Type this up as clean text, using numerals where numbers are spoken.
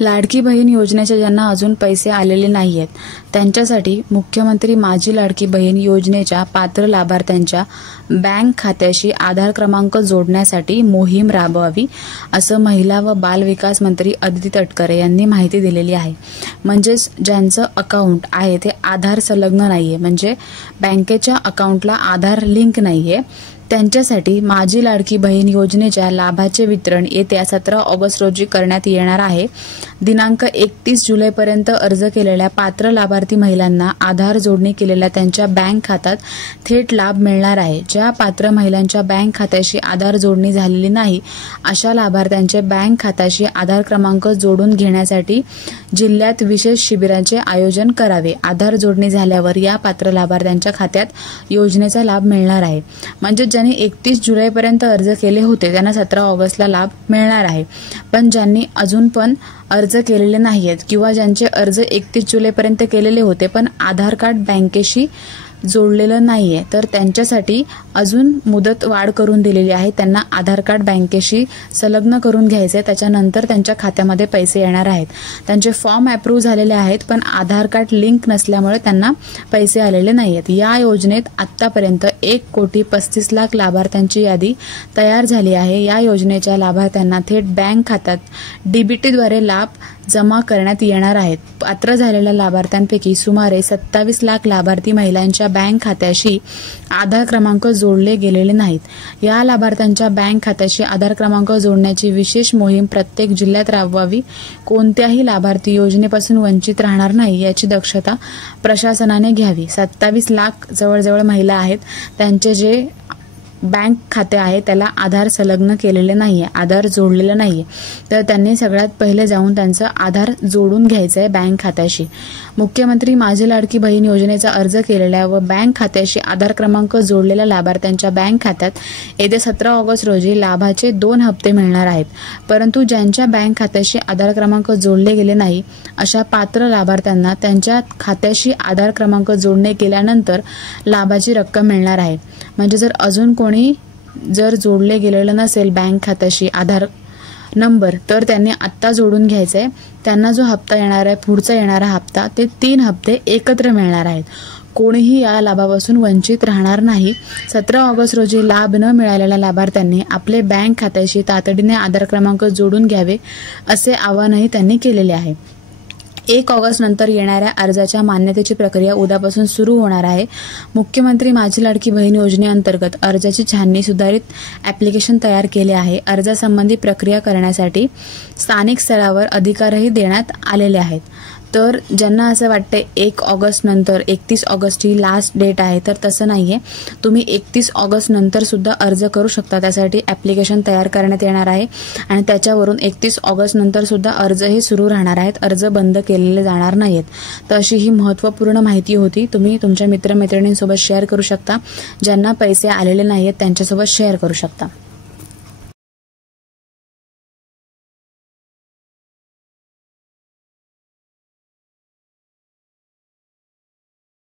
लाडकी बहीण योजनेचे ज्यांना अजून पैसे आलेले नाहीयेत त्यांच्यासाठी मुख्यमंत्री माझी लाडकी बहीण योजनेच्या पात्र लाभार्थ्यांच्या बँक खात्याशी आधार क्रमांक जोडण्यासाठी मोहीम राबवावी असं महिला व बाल विकास मंत्री अदिती तटकरे यांनी माहिती दिलेली आहे। म्हणजेच ज्यांचं अकाउंट आहे ते आधार संलग्न नाहीये, म्हणजे बँकेच्या अकाउंटला आधार लिंक नाहीये, त्यांच्यासाठी माझी लाडकी बहीण योजनेच्या लाभाचे वितरण येत्या 17 ऑगस्ट रोजी करण्यात येणार आहे। दिनांक 31 जुलैपर्यंत अर्ज केलेल्या पात्र लाभार्थी महिलांना आधार जोडणी केलेल्या त्यांच्या बँक खात्यात थेट लाभ मिळणार आहे। ज्या पात्र महिलांच्या बँक खात्याशी आधार जोडणी झालेली नाही अशा लाभार्थ्यांचे बँक खात्याशी आधार क्रमांक जोडून घेण्यासाठी जिल्ह्यात विशेष शिबिरांचे आयोजन करावे। आधार जोडणी झाल्यावर या पात्र लाभार्थ्यांच्या खात्यात योजनेचा लाभ मिळणार आहे। म्हणजे ज्यांनी 31 जुलैपर्यंत अर्ज केले होते त्यांना 17 ऑगस्टला लाभ मिळणार आहे। पण ज्यांनी अजून पण अर्ज केलेले नाहीयेत किंवा ज्यांचे अर्ज 31 जुलैपर्यंत केलेले होते पण आधार कार्ड बँकेशी जोडलेलं नाहीये तर त्यांच्यासाठी अजून मुदत वाढ करून दिलेली आहे। त्यांना आधार कार्ड बँकेशी संलग्न करून घ्यायचे, त्याच्यानंतर त्यांच्या खात्यामध्ये पैसे येणार आहेत। त्यांचे फॉर्म अप्रूव्ह झालेले आहेत पण आधार कार्ड लिंक नसल्यामुळे त्यांना पैसे आलेले नाहीयेत। या योजनेत आतापर्यंत 1,35,00,000 लाभार्थ्यांची यादी तयार झाली आहे। या योजनेच्या लाभार्थ्यांना थेट बँक खात्यात डीबीटीद्वारे लाभ जमा करण्यात येणार आहेत। पात्र झालेल्या लाभार्थ्यांपैकी सुमारे 27,00,000 लाभार्थी महिलांच्या बँक खात्याशी आधार क्रमांक जोडले गेलेले नाहीत। या लाभार्थ्यांच्या बँक खात्याशी आधार क्रमांक जोडण्याची विशेष मोहीम प्रत्येक जिल्ह्यात राबवावी। कोणत्याही लाभार्थी योजनेपासून वंचित राहणार नाही याची दक्षता प्रशासनाने घ्यावी। 27,00,000 जवळजवळ महिला आहेत, त्यांचे जे बँक खाते आहे त्याला आधार संलग्न केलेले नाहीये, आधार जोडलेलं नाहीये, तर त्यांनी सगळ्यात पहिले जाऊन त्यांचा आधार जोडून घ्यायचं आहे बँक खात्याशी। मुख्यमंत्री माझी लाडकी बहीण योजनेचा अर्ज केलेल्या व बँक खात्याशी आधार क्रमांक जोडलेल्या लाभार्थ्यांच्या बँक खात्यात येत्या 17 ऑगस्ट रोजी लाभाचे 2 हप्ते मिळणार आहेत। परंतु ज्यांच्या बँक खात्याशी आधार क्रमांक जोडले गेले नाही अशा पात्र लाभार्थ्यांना त्यांच्या खात्याशी आधार क्रमांक जोडणे केल्यानंतर लाभाची रक्कम मिळणार आहे। म्हणजे जर अजून कोणी जोडले गेलेलं नसेल बँक खात्याशी आधार नंबर तर त्यांनी आत्ता जोडून घ्यायचं आहे। त्यांना जो हप्ता येणार आहे, पुढचा येणारा हप्ता, ते 3 हप्ते एकत्र मिळणार आहेत। कोणीही या लाभापासून वंचित राहणार नाही। 17 ऑगस्ट रोजी लाभ न मिळालेल्या लाभार्थ्यांनी आपले बँक खात्याशी तातडीने आधार क्रमांक जोडून घ्यावे असे आवाहनही त्यांनी केलेले आहे। 1 ऑगस्ट नंतर येणाऱ्या अर्जाच्या मान्यतेची प्रक्रिया उद्यापासून सुरू होणार आहे। मुख्यमंत्री माझी लाडकी बहीण योजनेअंतर्गत अर्जाची छाननी सुधारित ॲप्लिकेशन तयार केले आहे। अर्जासंबंधी प्रक्रिया करण्यासाठी स्थानिक स्तरावर अधिकारही देण्यात आलेले आहेत। तर ज्यांना असं वाटतंय 1 ऑगस्ट नंतर 31 ऑगस्ट ही लास्ट डेट आहे, तर तसं नाहीये। तुम्ही 31 ऑगस्ट नंतर सुद्धा अर्ज करू शकता। त्यासाठी ॲप्लिकेशन तयार करण्यात येणार आहे आणि त्याच्यावरून 31 ऑगस्ट नंतर सुद्धा अर्जही सुरू राहणार आहेत, अर्ज बंद केलेले जाणार नाहीत। तर अशी ही महत्त्वपूर्ण माहिती होती। तुम्ही तुमच्या मित्रमैत्रिणींसोबत शेअर करू शकता, ज्यांना पैसे आलेले नाहीत त्यांच्यासोबत शेअर करू शकता।